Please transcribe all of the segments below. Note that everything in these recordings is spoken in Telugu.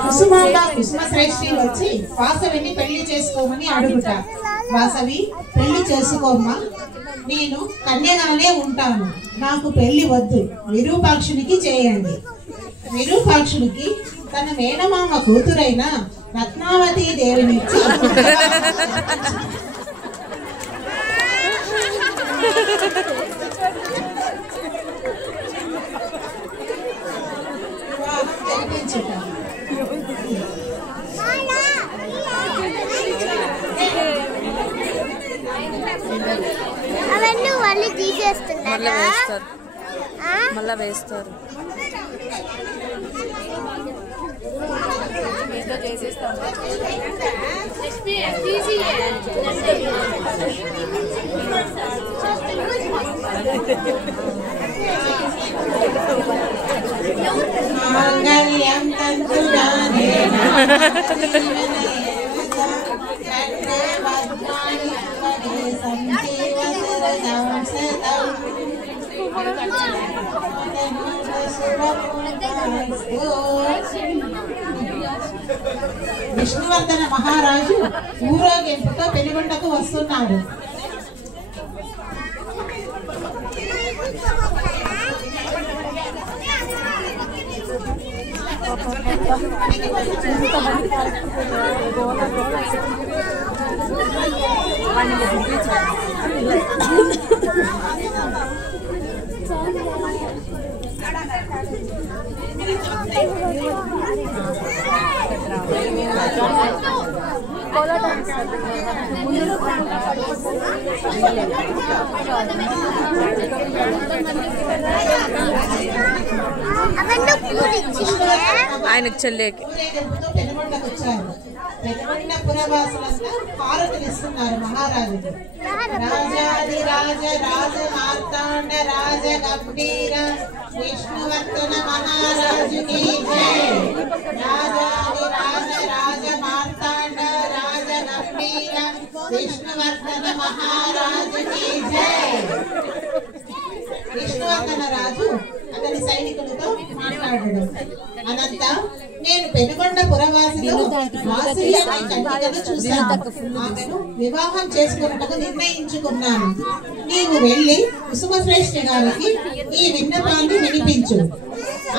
కుసుమాంబ కుసుమశ్రేష్ఠి వచ్చి వాసవిని పెళ్లి చేసుకోమని అడుగుట. వాసవి, పెళ్లి చేసుకోమ్మా, నేను కన్యగానే ఉంటాను, నాకు పెళ్లి వద్దు, విరూపాక్షునికి చేయండి. విరూపాక్షుడికి తన మేనమామ కూతురైన రత్నావతి దేవినిచ్చి జరిపించుట. అవన్నీ వాళ్ళు తీసేస్తున్నారు, మళ్ళా వేస్తారు. మాంగళ్యం తంతునానే విష్ణువర్ధన మహారాజు ఊరేగింపుతో పెనుగొండకు వస్తున్నాడు. ఆయనకు చెల్లేకి పెనుగొండకు వచ్చారు. పెనుగొండ పురవాసులంతా హారతులు ఇస్తున్నారు మహారాజుకు. రాజాది రాజ రాజ మార్తాండ రాజ గంభీర విష్ణువర్ధన మహారాజుకి జై. రాజాది రాజ రాజ మార్తాండ రాజ గంభీర విష్ణువర్ధన మహారాజుకి జై. విష్ణువర్ధన రాజు అతని సైనికులతో మాట్లాడాడు. అనంత, నేను పెనుగొండ పురవాసిలో వాసవి అనే కన్యకను చూశాను. ఆమెను వివాహం చేసుకున్నట్టుగా నిర్ణయించుకున్నాను. నీవు వెళ్ళి కుసుమశ్రేష్ఠి గారికి ఈ విన్నపాన్ని వినిపించు.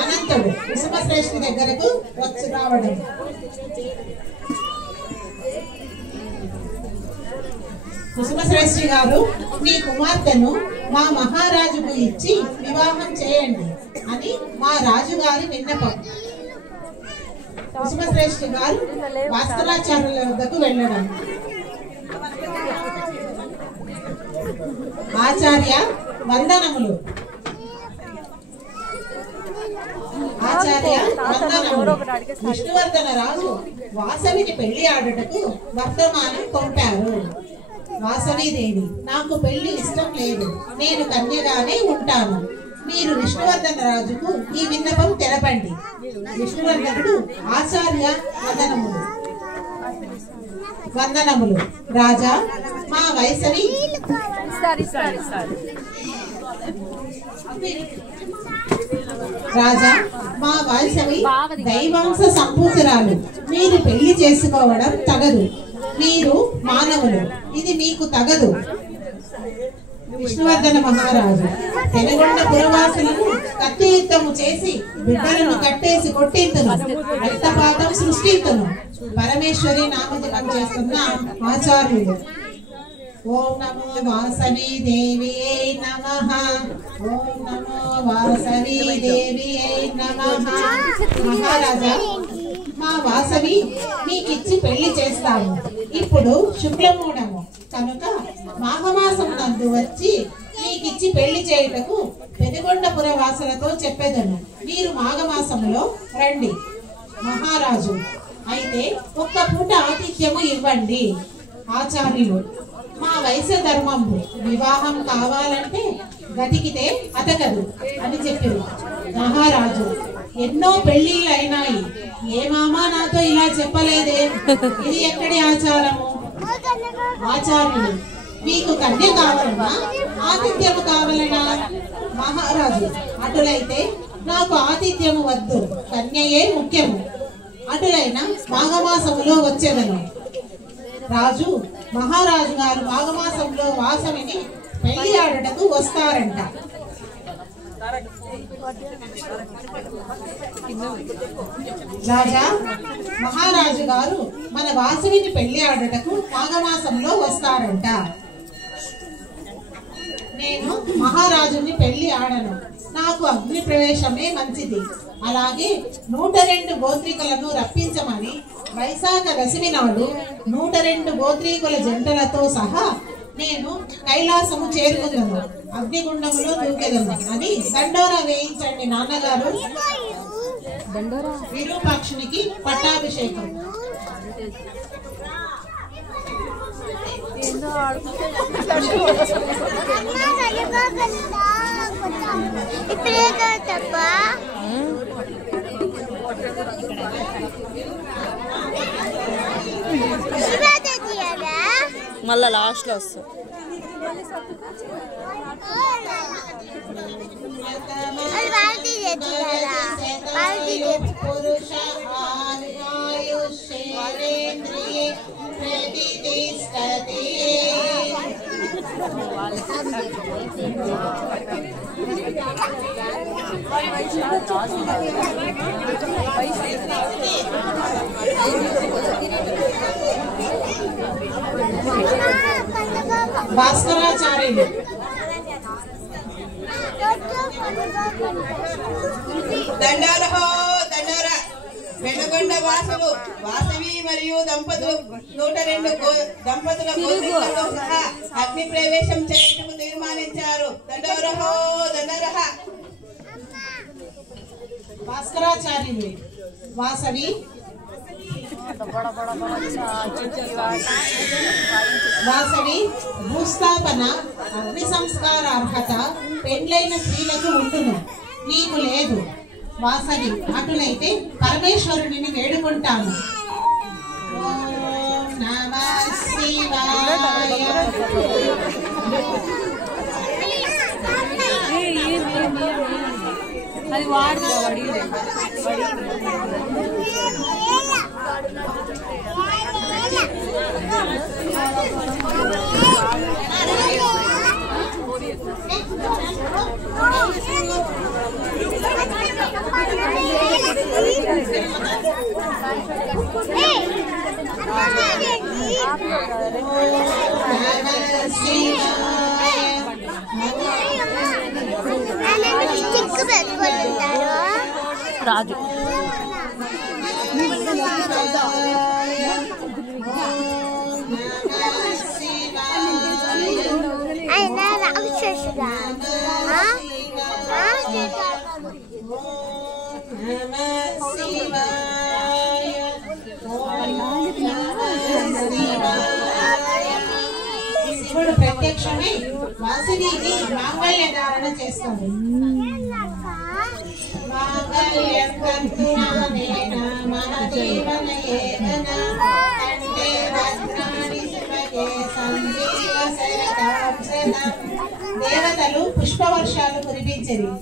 అనంతుడు కుసుమశ్రేష్ఠి దగ్గరకు వచ్చి రావడం. కుసుమశ్రేష్ఠి గారు, మీ కుమార్తెను మా మహారాజుకు ఇచ్చి వివాహం చేయండి అని మా రాజుగారి విన్నపం. కుసుమశ్రేష్ఠి గారు భాస్కరాచార్యుల వద్దకు వెళ్ళడం. ఆచార్య వందనములు. ఆచార్య వందనములు. విష్ణువర్ధన రాజు వాసవిని పెళ్లి ఆడుటకు వర్తమానం పంపారు. వాసవీదేవి, నాకు పెళ్లి ఇష్టం లేదు, నేను కన్యగానే ఉంటాను, మీరు విష్ణువర్ధన రాజుకు ఈ విన్నపం తెలపండి. విష్ణువర్ధనుడు ఆచార్య వందనములు. వందనములు. రాజా, మా వైసవి రాజా మా వాసవి దైవాంశ సంపూతురాలు, మీరు పెళ్లి చేసుకోవడం తగదు, మీరు మానవులు, ఇది మీకు తగదు. విష్ణువర్ధన మహారాజు, పెనుగొండ పురవాసులను కత్తి యుద్ధము చేసి బిడ్డలను కట్టేసి కొట్టింతును, రక్తపాతం సృష్టింతును. పరమేశ్వరి నామజపం చేస్తున్న ఆచార్యులు. ఓం నమో వాసవి దేవి నమః. ఓం నమో వాసవి దేవి నమః. మహారాజా, మా వాసవి మీకిచ్చి పెళ్లి చేస్తాము. ఇప్పుడు శుక్లమూఢము కనుక మాఘమాసం నందు వచ్చి మీకిచ్చి పెళ్లి చేయుటకు పెనుగొండపుర వాసులతో చెప్పేదను. మీరు మాఘమాసంలో రండి. మహారాజు, అయితే ఒక్క పూట ఆతిథ్యము ఇవ్వండి. ఆచార్యులు, మా వైశ్య ధర్మము వివాహం కావాలంటే గతికితే అతకదు అని చెప్పారు. మహారాజు, ఎన్నో పెళ్లిళ్ళు అయినాయి, ఏ మామా నాతో ఇలా చెప్పలేదే, ఇది ఎక్కడి ఆచారము? ఆచార్యులు, మీకు కన్య కావాలన్నా ఆతిథ్యము కావాలనా? మహారాజు అటులైతే నాకు ఆతిథ్యము వద్దు, కన్యయే ముఖ్యము. అటులైన మాఘమాసములో వచ్చేదను. రాజు మహారాజు గారు మాఘమాసంలో వాసవిని పెళ్లి ఆడటకు వస్తారంట. రాజా, మహారాజు గారు మన వాసవిని పెళ్లి ఆడటకు మాఘమాసంలో వస్తారంట. నేను మహారాజుని పెళ్లి ఆడను, నాకు అగ్ని ప్రవేశమే మంచిది. అలాగే 102 గోత్రికులను రప్పించమని వైశాఖ దశమి నాడు 102 గోత్రీకుల జంటలతో సహా నేను కైలాసము చేరుకుందాను, అగ్నిగుండములో దూకెదను అని దండోరా వేయించండి నాన్నగారు. విరూపాక్షునికి పట్టాభిషేకం. మళ్ళా లాస్ట్ లో వస్తాం. భాస్కరాచార్యులు దండారహో దండోర వెనుగొండ వాసులు వాసవి మరియు దంపతులు 102 దంపతుల గోత్రికులతో సహా అగ్ని ప్రవేశం చేయటకు తీర్మానించారు. దండోరహో దండరహ. భాస్కరాచార్యులు వాసవి భూస్థాపన అగ్ని సంస్కార అర్హత పెండ్లైన స్త్రీలకు ఉండును, నీకు లేదు. వాసవి అటులైతే పరమేశ్వరుని వేడుకుంటాను. ఓం నమః శివాయ. అది వాడు రాజు ఆయన రాక్షసుడా? శివుడు ప్రత్యక్షమై వాసవికి మాంగళ్య ధారణ చేస్తాడు. మాంగళ్యం కంఠునానేన మహదేవనయేన కంఠే భద్రాణి సుభగే సంజీవ శరదాం శతం. దేవతలు పుష్పవర్షాలు కురిపించరు.